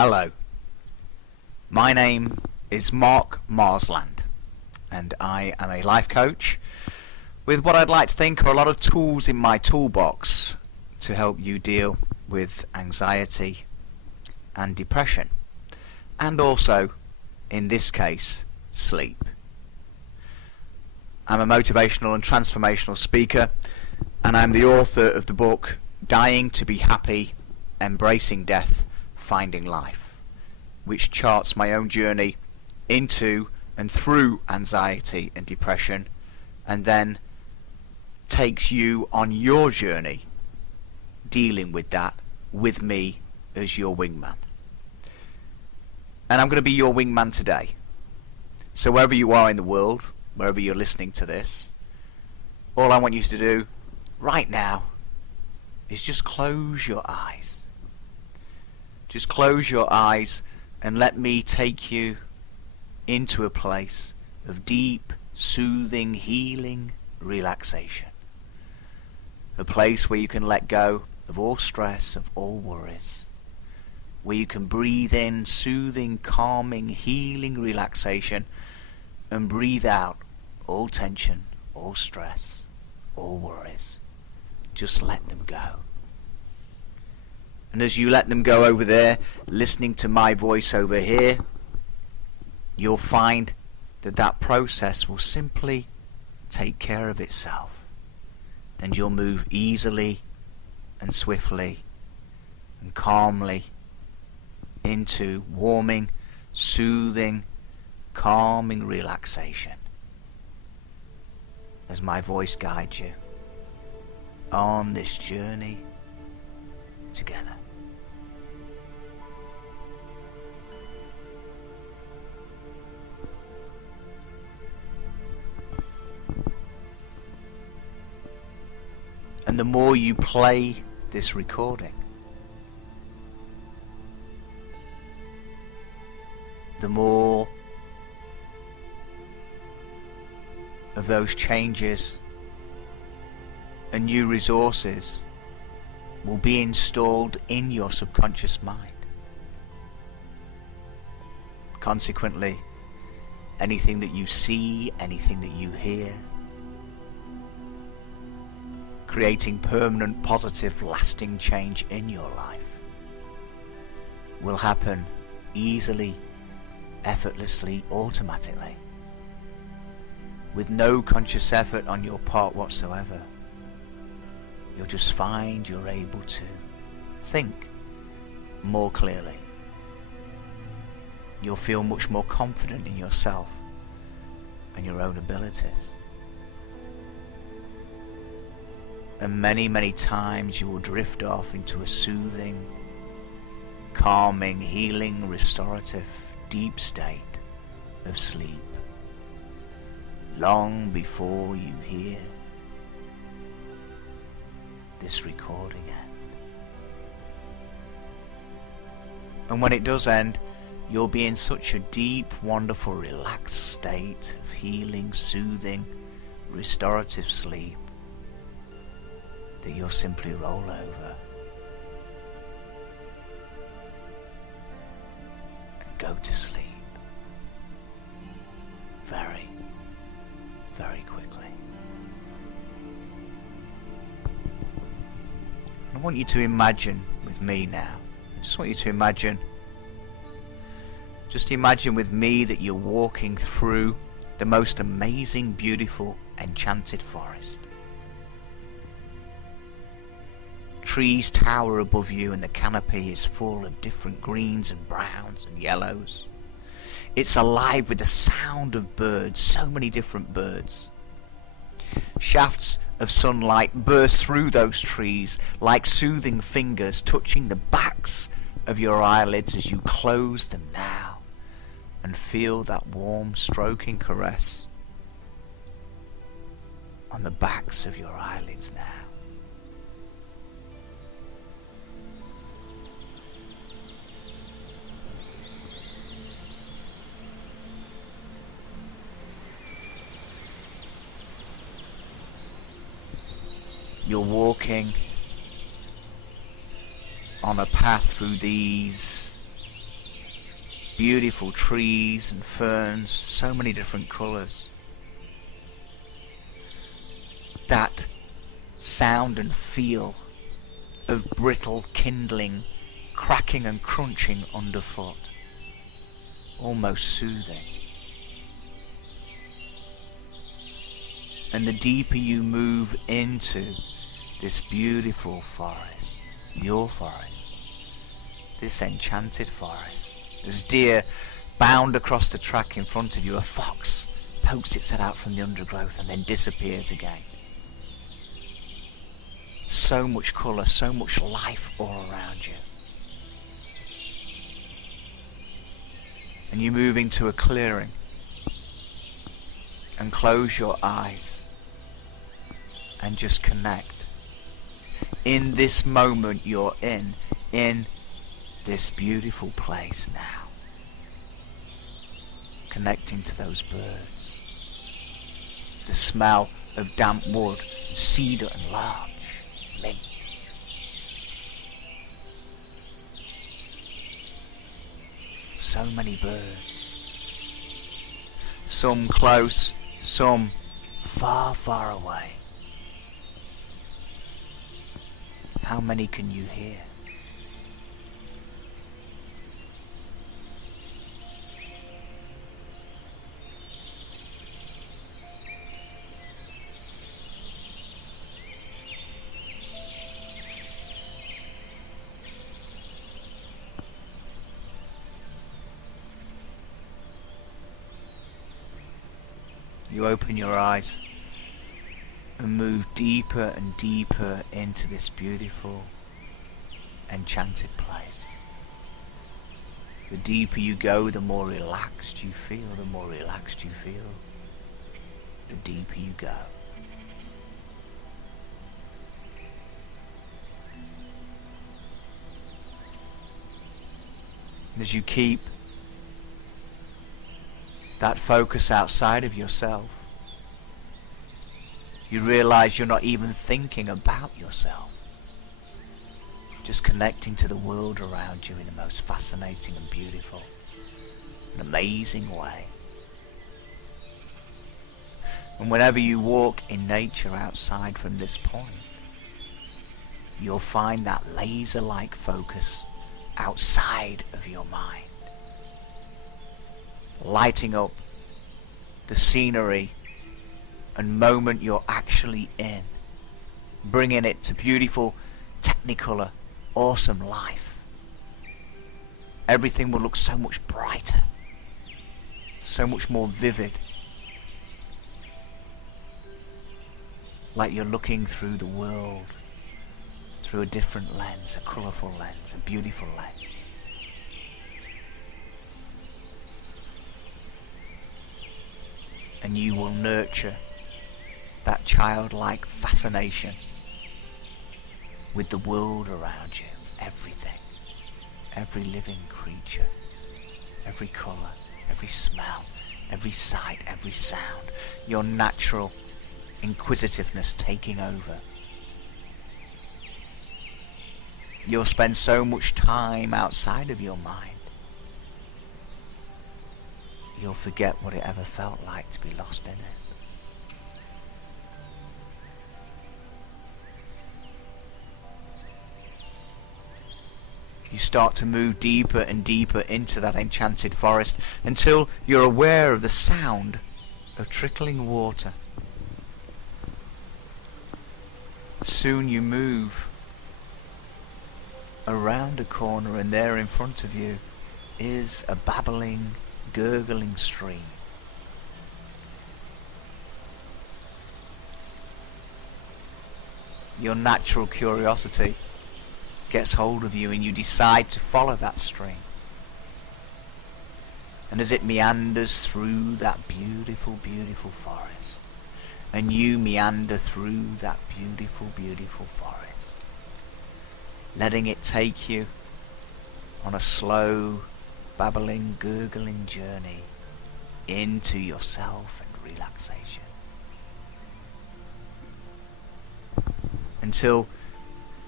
Hello, my name is Mark Marsland and I am a life coach with what I'd like to think are a lot of tools in my toolbox to help you deal with anxiety and depression, and also, in this case, sleep. I'm a motivational and transformational speaker, and I'm the author of the book Dying to be Happy, Embracing Death, Finding Life, which charts my own journey into and through anxiety and depression, and then takes you on your journey dealing with that with me as your wingman. And I'm going to be your wingman today. So wherever you are in the world, wherever you're listening to this, all I want you to do right now is just close your eyes. Just close your eyes and let me take you into a place of deep, soothing, healing relaxation. A place where you can let go of all stress, of all worries. Where you can breathe in soothing, calming, healing relaxation and breathe out all tension, all stress, all worries. Just let them go. And as you let them go over there, listening to my voice over here, you'll find that that process will simply take care of itself. And you'll move easily and swiftly and calmly into warming, soothing, calming relaxation as my voice guides you on this journey together. And the more you play this recording, the more of those changes and new resources will be installed in your subconscious mind. Consequently, anything that you see, anything that you hear, creating permanent, positive, lasting change in your life will happen easily, effortlessly, automatically, with no conscious effort on your part whatsoever. You'll just find you're able to think more clearly. You'll feel much more confident in yourself and your own abilities. And many, many times you will drift off into a soothing, calming, healing, restorative, deep state of sleep, long before you hear this recording end. And when it does end, you'll be in such a deep, wonderful, relaxed state of healing, soothing, restorative sleep that you'll simply roll over and go to sleep very, very quickly. I want you to imagine with me now. I just want you to imagine, just imagine with me that you're walking through the most amazing, beautiful, enchanted forest. Trees tower above you and the canopy is full of different greens and browns and yellows. It's alive with the sound of birds, so many different birds. Shafts of sunlight burst through those trees like soothing fingers touching the backs of your eyelids as you close them now and feel that warm stroking caress on the backs of your eyelids now. You're walking on a path through these beautiful trees and ferns, so many different colours. That sound and feel of brittle kindling, cracking and crunching underfoot, almost soothing. And the deeper you move into this beautiful forest, your forest, this enchanted forest, as deer bound across the track in front of you, a fox pokes its head out from the undergrowth and then disappears again. So much colour, so much life all around you. And you move into a clearing and close your eyes and just connect. In this moment you're in this beautiful place now. Connecting to those birds. The smell of damp wood, cedar and larch, mint. So many birds. Some close, some far, far away. How many can you hear? You open your eyes and move deeper and deeper into this beautiful, enchanted place. The deeper you go, the more relaxed you feel. The more relaxed you feel, the deeper you go. And as you keep that focus outside of yourself, you realize you're not even thinking about yourself. Just connecting to the world around you in the most fascinating and beautiful and amazing way. And whenever you walk in nature outside from this point, you'll find that laser-like focus outside of your mind, lighting up the scenery and moment you're actually in, bringing it to beautiful, technicolor, awesome life. Everything will look so much brighter, so much more vivid, like you're looking through the world through a different lens, a colourful lens, a beautiful lens. And you will nurture that childlike fascination with the world around you, everything, every living creature, every colour, every smell, every sight, every sound, your natural inquisitiveness taking over. You'll spend so much time outside of your mind, you'll forget what it ever felt like to be lost in it. You start to move deeper and deeper into that enchanted forest until you're aware of the sound of trickling water. Soon you move around a corner and there in front of you is a babbling, gurgling stream. Your natural curiosity gets hold of you and you decide to follow that stream. And as it meanders through that beautiful, beautiful forest, and you meander through that beautiful, beautiful forest, letting it take you on a slow, babbling, gurgling journey into yourself and relaxation. Until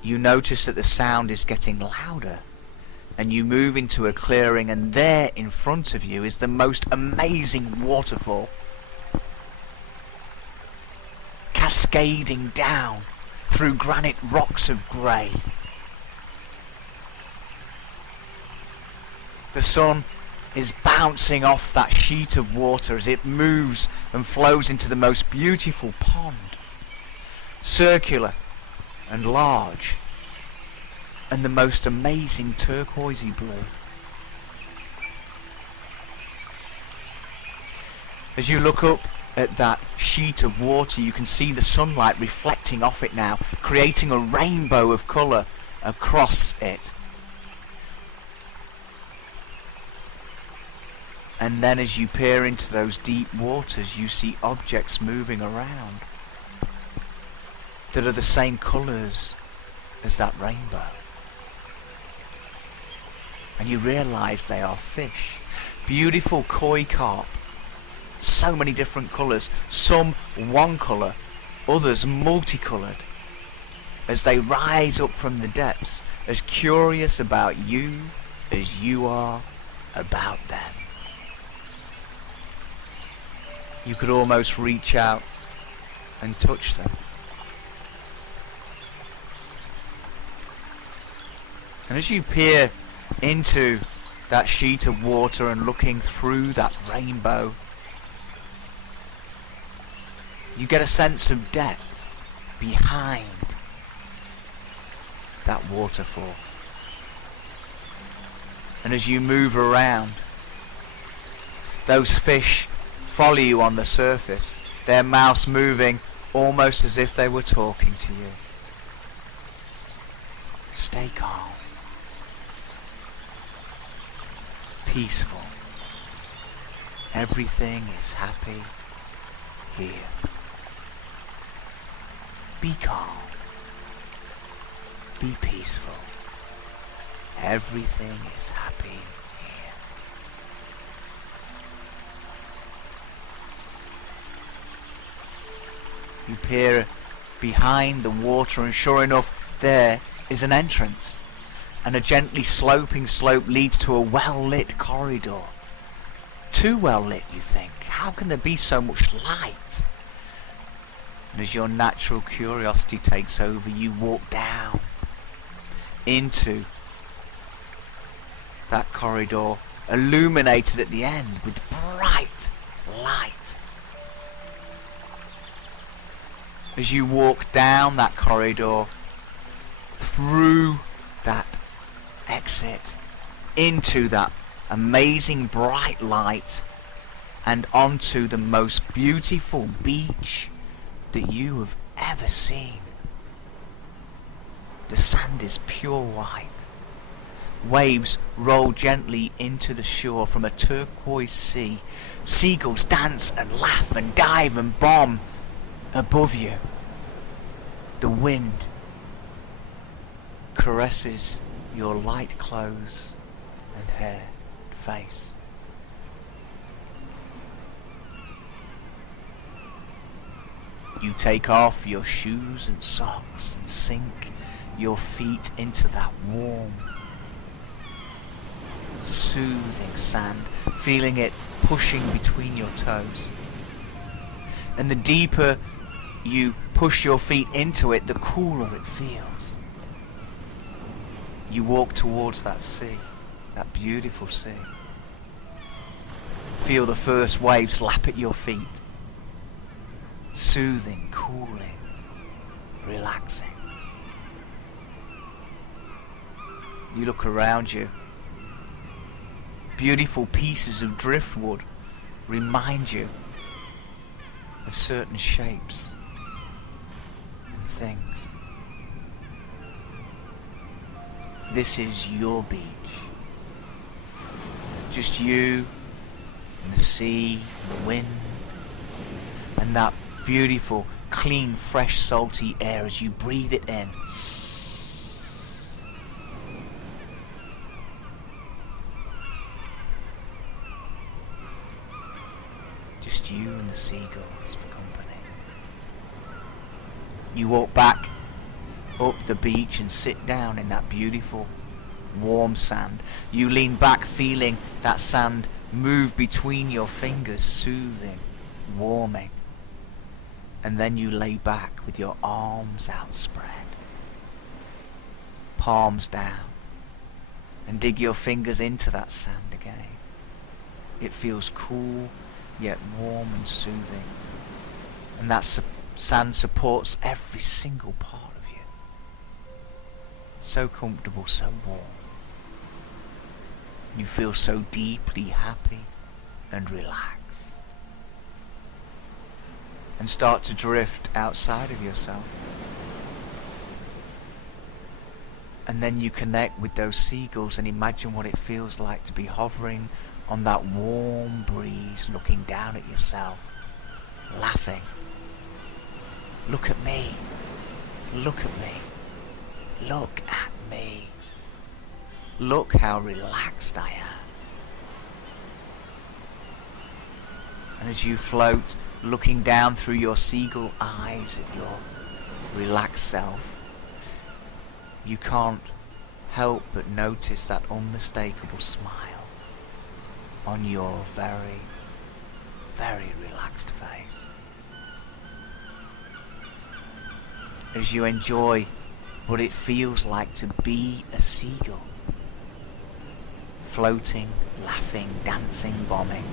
you notice that the sound is getting louder and you move into a clearing, and there in front of you is the most amazing waterfall, cascading down through granite rocks of grey. The sun is bouncing off that sheet of water as it moves and flows into the most beautiful pond, circular and large, and the most amazing turquoisey blue. As you look up at that sheet of water, you can see the sunlight reflecting off it now, creating a rainbow of colour across it. And then as you peer into those deep waters, you see objects moving around that are the same colours as that rainbow. And you realise they are fish. Beautiful koi carp. So many different colours. Some one colour, others multicoloured. As they rise up from the depths, as curious about you as you are about them. You could almost reach out and touch them. And as you peer into that sheet of water and looking through that rainbow, you get a sense of depth behind that waterfall. And as you move around, those fish follow you on the surface, their mouths moving almost as if they were talking to you. Stay calm. Peaceful. Everything is happy here. Be calm. Be peaceful. Everything is happy here. You peer behind the water, and sure enough, there is an entrance. And a gently sloping slope leads to a well-lit corridor. Too well lit, you think. How can there be so much light? And as your natural curiosity takes over, you walk down into that corridor, illuminated at the end with bright light. As you walk down that corridor, through that exit, into that amazing bright light, and onto the most beautiful beach that you have ever seen. The sand is pure white. Waves roll gently into the shore from a turquoise sea. Seagulls dance and laugh and dive and bomb above you. The wind caresses your light clothes and hair and face. You take off your shoes and socks and sink your feet into that warm, soothing sand, feeling it pushing between your toes. And the deeper you push your feet into it, the cooler it feels. You walk towards that sea, that beautiful sea. Feel the first waves lap at your feet. Soothing, cooling, relaxing. You look around you. Beautiful pieces of driftwood remind you of certain shapes and things. This is your beach. Just you and the sea and the wind and that beautiful, clean, fresh, salty air as you breathe it in. Just you and the seagulls for company. You walk back up the beach and sit down in that beautiful warm sand. You lean back, feeling that sand move between your fingers, soothing, warming. And then you lay back with your arms outspread, palms down, and dig your fingers into that sand again. It feels cool, yet warm and soothing. And that sand supports every single part of you. So comfortable, so warm. You feel so deeply happy and relaxed. And start to drift outside of yourself. And then you connect with those seagulls and imagine what it feels like to be hovering on that warm breeze, looking down at yourself, laughing. Look at me. Look at me. Look at me. Look how relaxed I am. And as you float, looking down through your seagull eyes at your relaxed self, you can't help but notice that unmistakable smile on your very, very relaxed face. As you enjoy what it feels like to be a seagull, floating, laughing, dancing, bombing.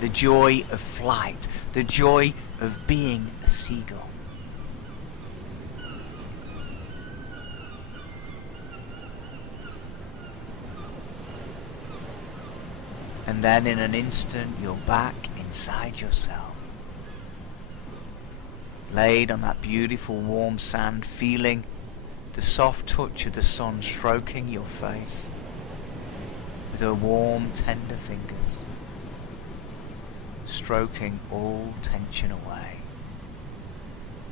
The joy of flight, the joy of being a seagull. And then in an instant you're back inside yourself, laid on that beautiful warm sand, feeling the soft touch of the sun stroking your face with her warm, tender fingers, stroking all tension away,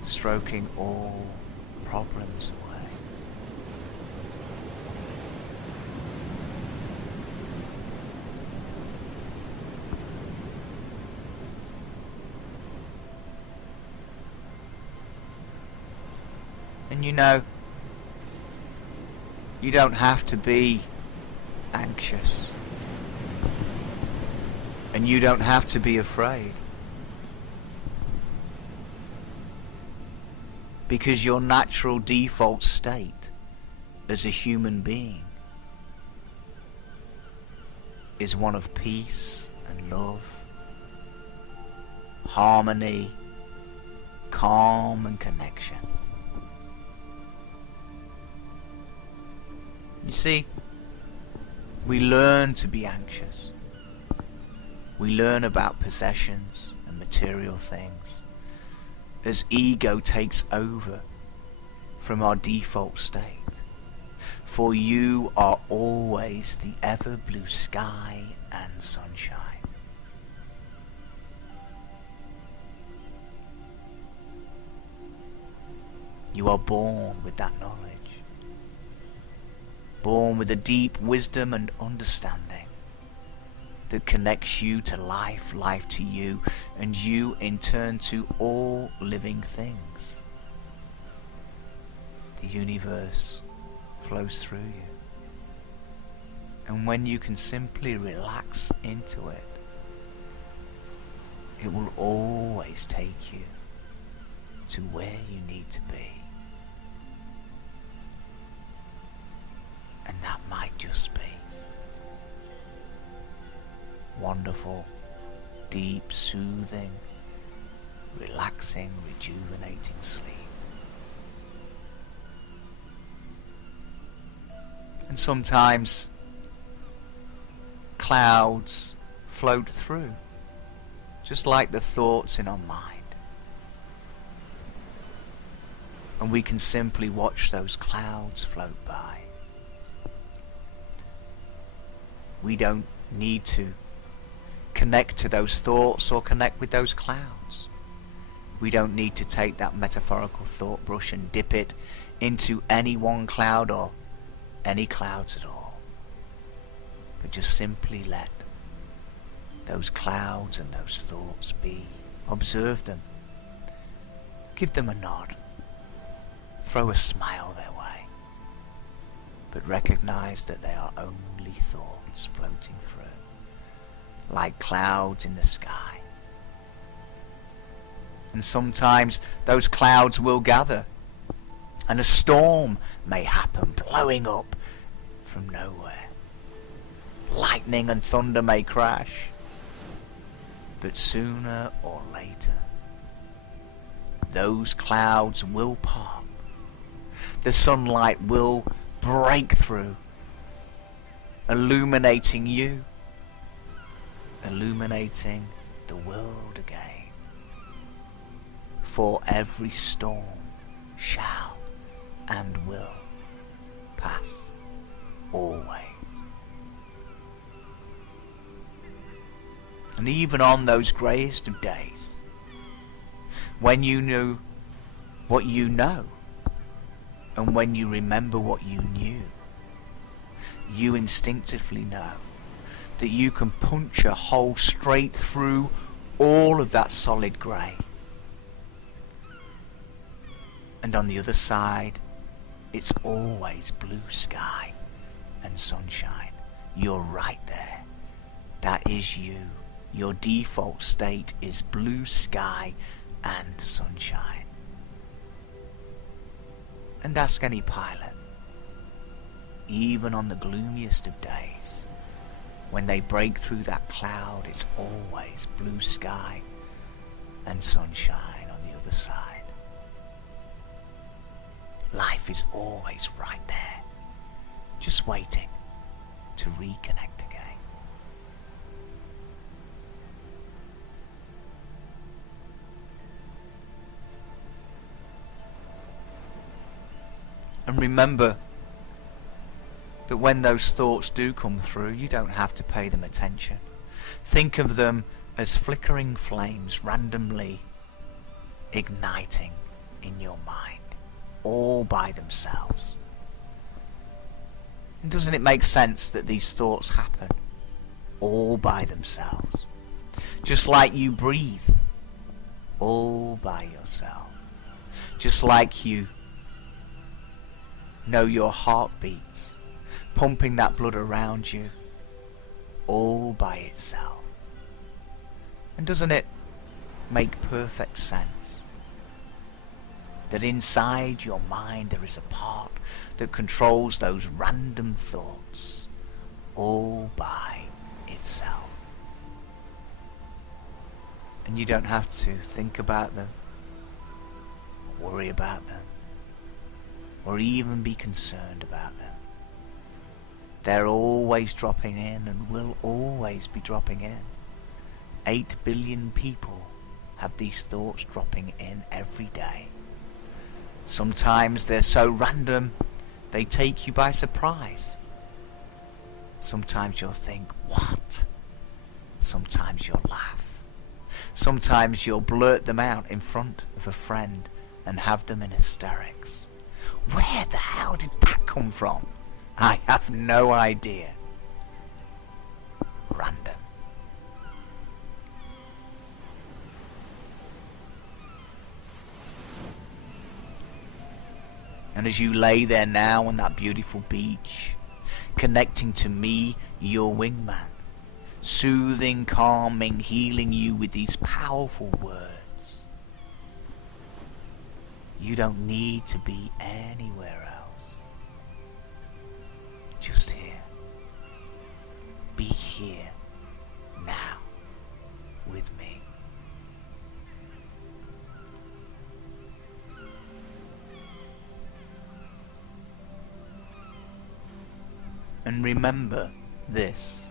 stroking all problems away. And you know, you don't have to be anxious. And you don't have to be afraid. Because your natural default state as a human being is one of peace and love, harmony, calm and connection. You see, we learn to be anxious. We learn about possessions and material things as ego takes over from our default state. For you are always the ever blue sky and sunshine. You are born with that knowledge. Born with a deep wisdom and understanding that connects you to life, life to you, and you in turn to all living things. The universe flows through you. And when you can simply relax into it, it will always take you to where you need to be. And that might just be wonderful, deep, soothing, relaxing, rejuvenating sleep. And sometimes clouds float through, just like the thoughts in our mind. And we can simply watch those clouds float by. We don't need to connect to those thoughts or connect with those clouds. We don't need to take that metaphorical thought brush and dip it into any one cloud or any clouds at all. But just simply let those clouds and those thoughts be. Observe them. Give them a nod. Throw a smile their way. but recognize that they are only thoughts floating through, like clouds in the sky. And sometimes those clouds will gather, and a storm may happen, blowing up from nowhere. Lightning and thunder may crash, but sooner or later, those clouds will part. The sunlight will break through, illuminating you, illuminating the world again. For every storm shall and will pass always. And even on those greyest of days, when you knew what you know, and when you remember what you knew, you instinctively know that you can punch a hole straight through all of that solid grey. And on the other side, it's always blue sky and sunshine. You're right there. That is you. Your default state is blue sky and sunshine. And ask any pilot, even on the gloomiest of days, when they break through that cloud, it's always blue sky and sunshine on the other side. Life is always right there, just waiting to reconnect again. And remember that when those thoughts do come through, you don't have to pay them attention. Think of them as flickering flames randomly igniting in your mind, all by themselves. And doesn't it make sense that these thoughts happen all by themselves? Just like you breathe all by yourself. Just like you know your heart beats, pumping that blood around you all by itself. And doesn't it make perfect sense that inside your mind there is a part that controls those random thoughts all by itself? And you don't have to think about them, worry about them, or even be concerned about them. They're always dropping in and will always be dropping in. 8 billion people have these thoughts dropping in every day. Sometimes they're so random they take you by surprise. Sometimes you'll think, what? Sometimes you'll laugh. Sometimes you'll blurt them out in front of a friend and have them in hysterics. Where the hell did that come from? I have no idea. Random. And as you lay there now on that beautiful beach, connecting to me, your wingman, soothing, calming, healing you with these powerful words, you don't need to be anywhere else. Just here. Be here, now, with me. And remember this,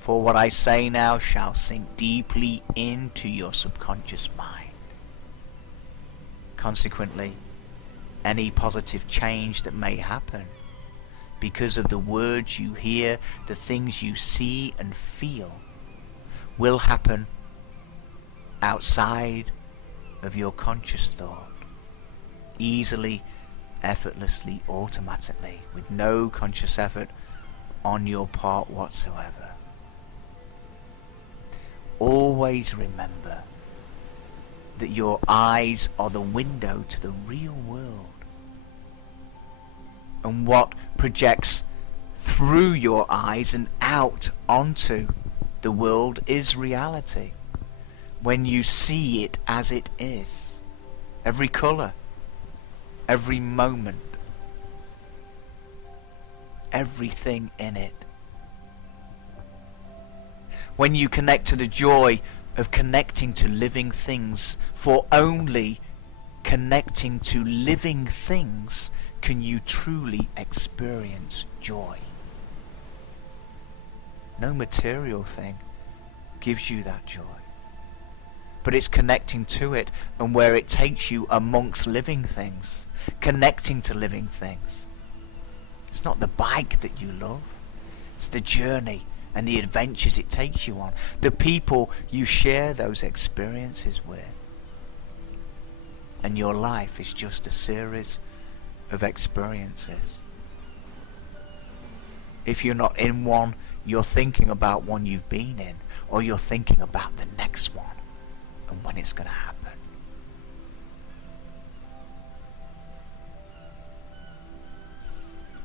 for what I say now shall sink deeply into your subconscious mind. Consequently, any positive change that may happen because of the words you hear, the things you see and feel, will happen outside of your conscious thought, easily, effortlessly, automatically, with no conscious effort on your part whatsoever. Always remember that your eyes are the window to the real world. and what projects through your eyes and out onto the world is reality. When you see it as it is, every colour, every moment, everything in it. When you connect to the joy of connecting to living things, for only connecting to living things can you truly experience joy. No material thing gives you that joy, but it's connecting to it and where it takes you amongst living things, connecting to living things. It's not the bike that you love, it's the journey and the adventures it takes you on, the people you share those experiences with. And your life is just a series of experiences. If you're not in one, you're thinking about one you've been in, or you're thinking about the next one and when it's going to happen.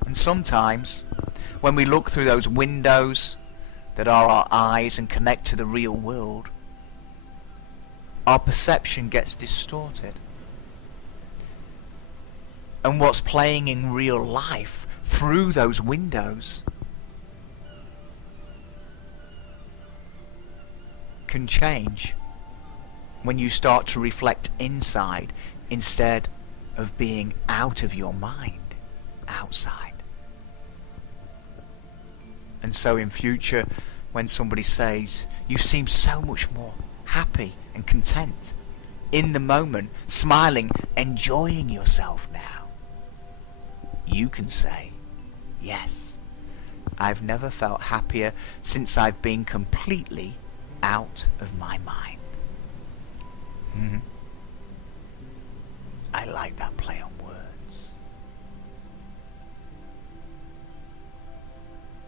And sometimes when we look through those windows that are our eyes and connect to the real world, our perception gets distorted. And what's playing in real life through those windows can change when you start to reflect inside instead of being out of your mind, outside. And so in future, when somebody says, you seem so much more happy and content, in the moment, smiling, enjoying yourself now, you can say, yes, I've never felt happier since I've been completely out of my mind. I like that play on words.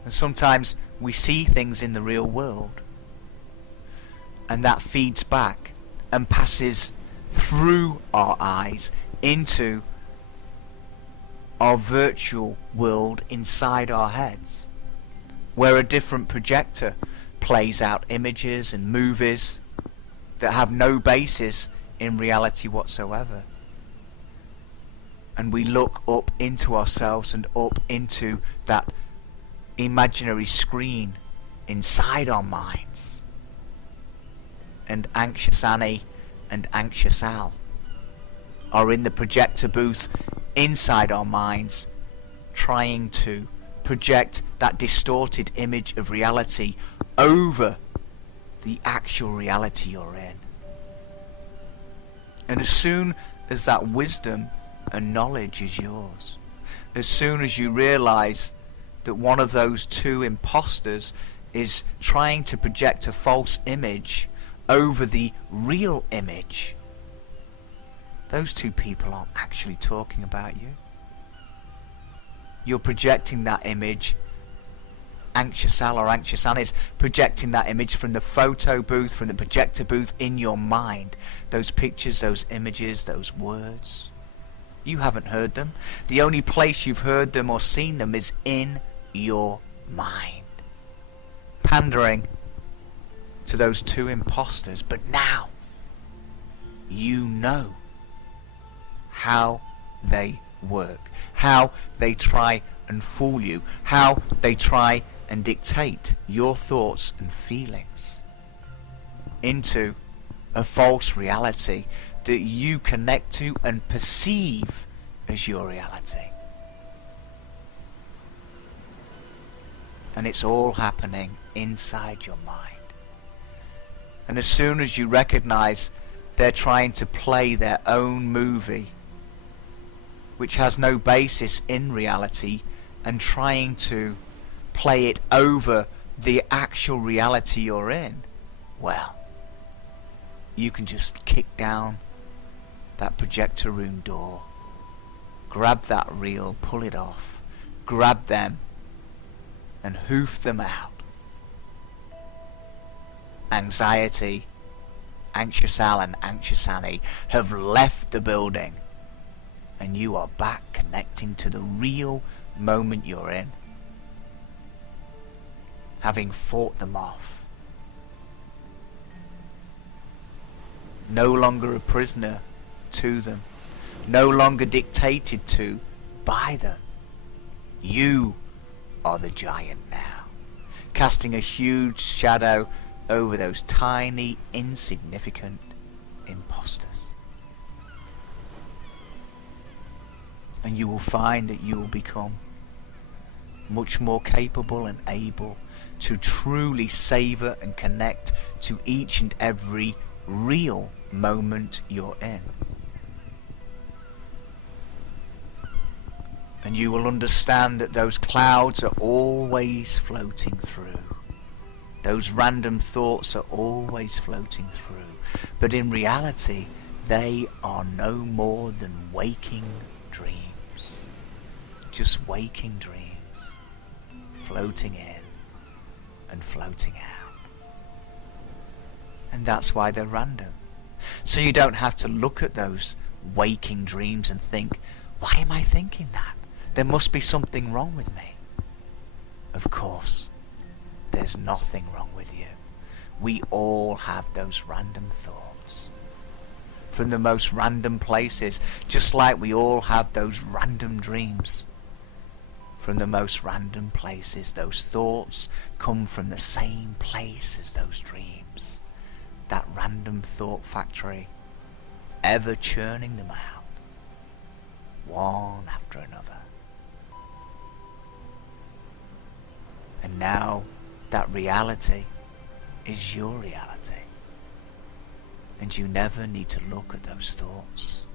And sometimes we see things in the real world, and that feeds back and passes through our eyes into our virtual world inside our heads, where a different projector plays out images and movies that have no basis in reality whatsoever. And we look up into ourselves and up into that imaginary screen inside our minds. And anxious Annie and anxious Al are in the projector booth inside our minds, trying to project that distorted image of reality over the actual reality you're in. And as soon as that wisdom and knowledge is yours, as soon as you realize that one of those two imposters is trying to project a false image over the real image, those two people aren't actually talking about you. You're projecting that image. Anxious Al or anxious Anne is projecting that image from the photo booth, from the projector booth in your mind. Those pictures, those images, those words. You haven't heard them. The only place you've heard them or seen them is in your mind. Pandering to those two imposters. But now you know how they work, how they try and fool you, how they try and dictate your thoughts and feelings into a false reality that you connect to and perceive as your reality. And it's all happening inside your mind. And as soon as you recognize they're trying to play their own movie, which has no basis in reality, and trying to play it over the actual reality you're in, well, you can just kick down that projector room door, grab that reel, pull it off, grab them and hoof them out. Anxiety, anxious Al and anxious Annie have left the building, and you are back connecting to the real moment you're in, having fought them off, no longer a prisoner to them, no longer dictated to by them. You are the giant now, casting a huge shadow over those tiny, insignificant imposters. And you will find that you will become much more capable and able to truly savor and connect to each and every real moment you're in. And you will understand that those clouds are always floating through. Those random thoughts are always floating through. But in reality, they are no more than waking dreams. Just waking dreams, floating in and floating out. And that's why they're random. So you don't have to look at those waking dreams and think, why am I thinking that? There must be something wrong with me. Of course, there's nothing wrong with you. We all have those random thoughts. From the most random places, just like we all have those random dreams. From the most random places, those thoughts come from the same place as those dreams. That random thought factory, ever churning them out, one after another. And now that reality is your reality. And you never need to look at those thoughts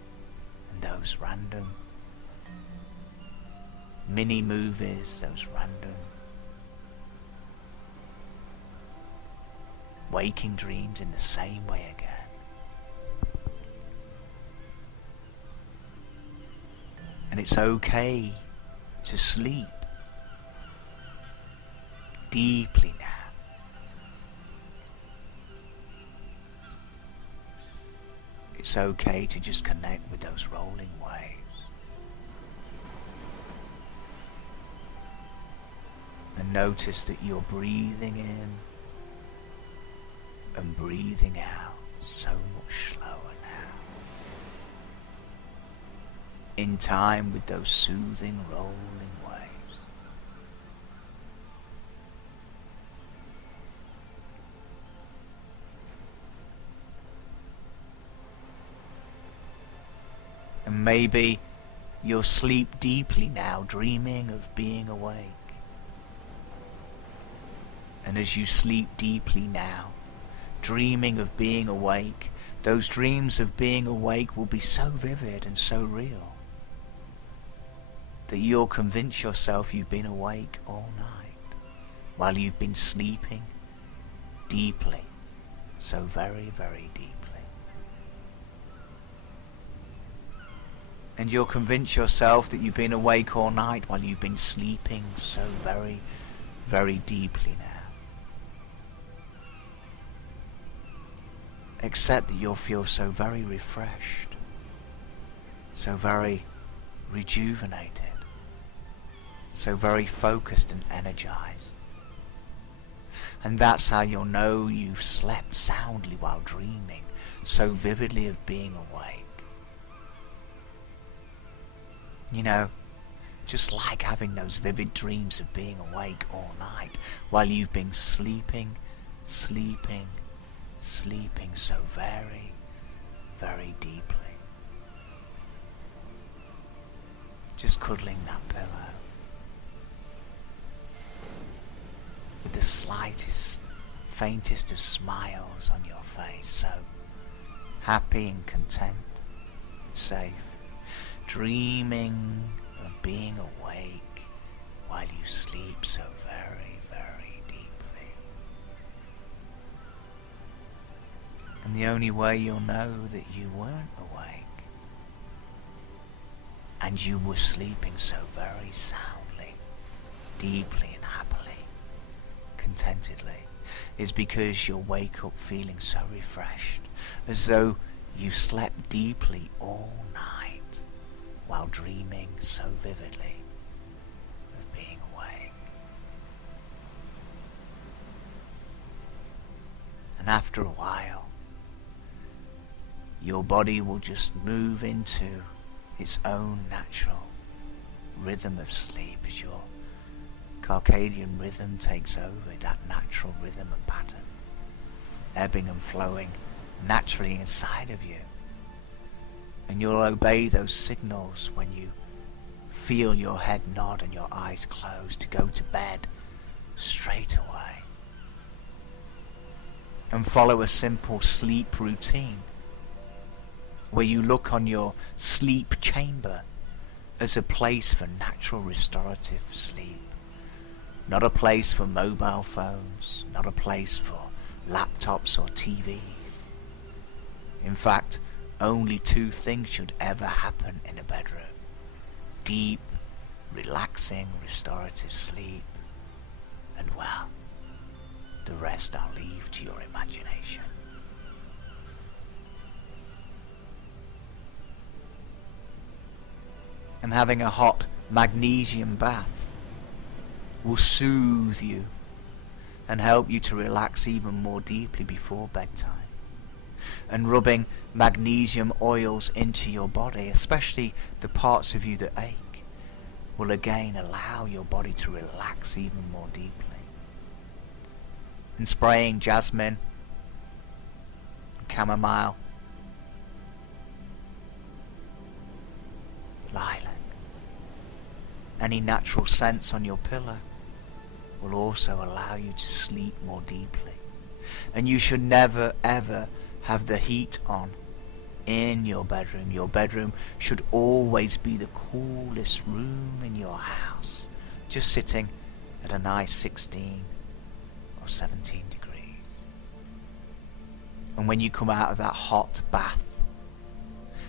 and those random mini movies, those random waking dreams in the same way again. And it's okay to sleep deeply now. It's okay to just connect with those rolling waves. And notice that you're breathing in and breathing out so much slower now. In time with those soothing rolling waves. And maybe you'll sleep deeply now, dreaming of being awake. And as you sleep deeply now, dreaming of being awake, those dreams of being awake will be so vivid and so real that you'll convince yourself you've been awake all night while you've been sleeping deeply, so very, very deeply. And you'll convince yourself that you've been awake all night while you've been sleeping so very, very deeply now. Except that you'll feel so very refreshed, so very rejuvenated, so very focused and energized. And that's how you'll know you've slept soundly while dreaming so vividly of being awake. You know, just like having those vivid dreams of being awake all night while you've been sleeping so very, very deeply. Just cuddling that pillow with the slightest, faintest of smiles on your face, so happy and content, safe, dreaming of being awake while you sleep so very, very deeply. And the only way you'll know that you weren't awake and you were sleeping so very soundly, deeply and happily, contentedly, is because you'll wake up feeling so refreshed, as though you slept deeply all night while dreaming so vividly. And after a while, your body will just move into its own natural rhythm of sleep as your circadian rhythm takes over, that natural rhythm and pattern, ebbing and flowing naturally inside of you. And you'll obey those signals when you feel your head nod and your eyes close to go to bed straight away. And follow a simple sleep routine where you look on your sleep chamber as a place for natural restorative sleep. Not a place for mobile phones, not a place for laptops or TVs. In fact, only two things should ever happen in a bedroom: deep, relaxing, restorative sleep, and well, the rest I'll leave to your imagination. And having a hot magnesium bath will soothe you and help you to relax even more deeply before bedtime. And rubbing magnesium oils into your body, especially the parts of you that ache, will again allow your body to relax even more deeply. And spraying jasmine, chamomile, lilac, any natural scents on your pillow will also allow you to sleep more deeply. And you should never ever have the heat on in your bedroom. Your bedroom should always be the coolest room in your house, just sitting at a nice 16 or 17 degrees. And when you come out of that hot bath,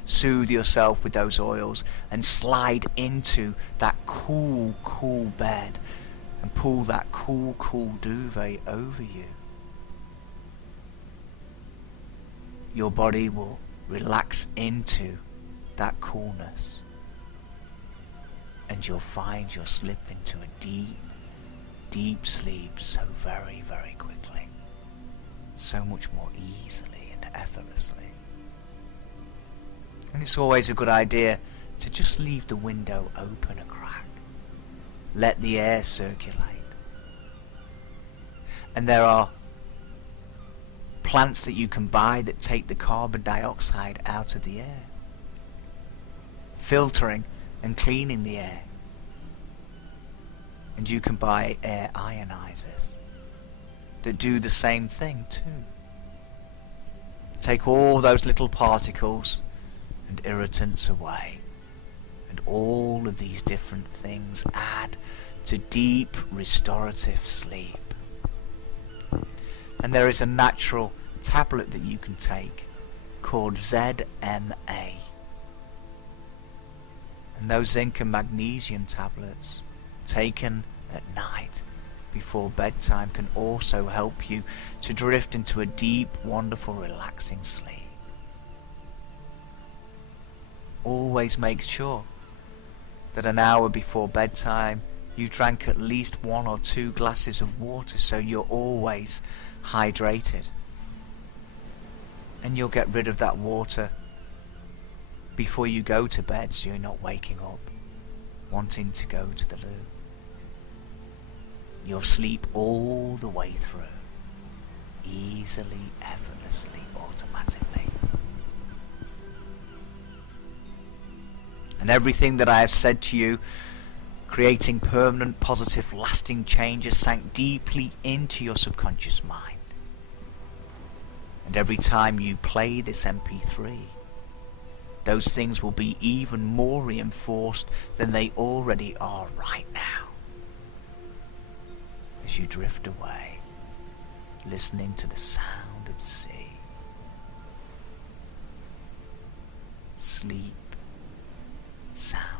soothe yourself with those oils and slide into that cool, cool bed and pull that cool, cool duvet over you. Your body will relax into that coolness, and you'll find you'll slip into a deep, deep sleep so very, very quickly, so much more easily and effortlessly. And it's always a good idea to just leave the window open a crack. Let the air circulate. And there are plants that you can buy that take the carbon dioxide out of the air, filtering and cleaning the air. And you can buy air ionizers that do the same thing too. Take all those little particles and irritants away, and all of these different things add to deep restorative sleep. And there is a natural tablet that you can take called ZMA. And those zinc and magnesium tablets taken at night before bedtime can also help you to drift into a deep, wonderful, relaxing sleep. Always make sure that an hour before bedtime you drank at least 1 or 2 glasses of water, so you're always hydrated. And you'll get rid of that water before you go to bed, so you're not waking up wanting to go to the loo. You'll sleep all the way through, easily, effortlessly, automatically. And everything that I have said to you, creating permanent, positive, lasting changes, sank deeply into your subconscious mind. And every time you play this MP3, those things will be even more reinforced than they already are right now. As you drift away, listening to the sound of the sea. Sleep sound.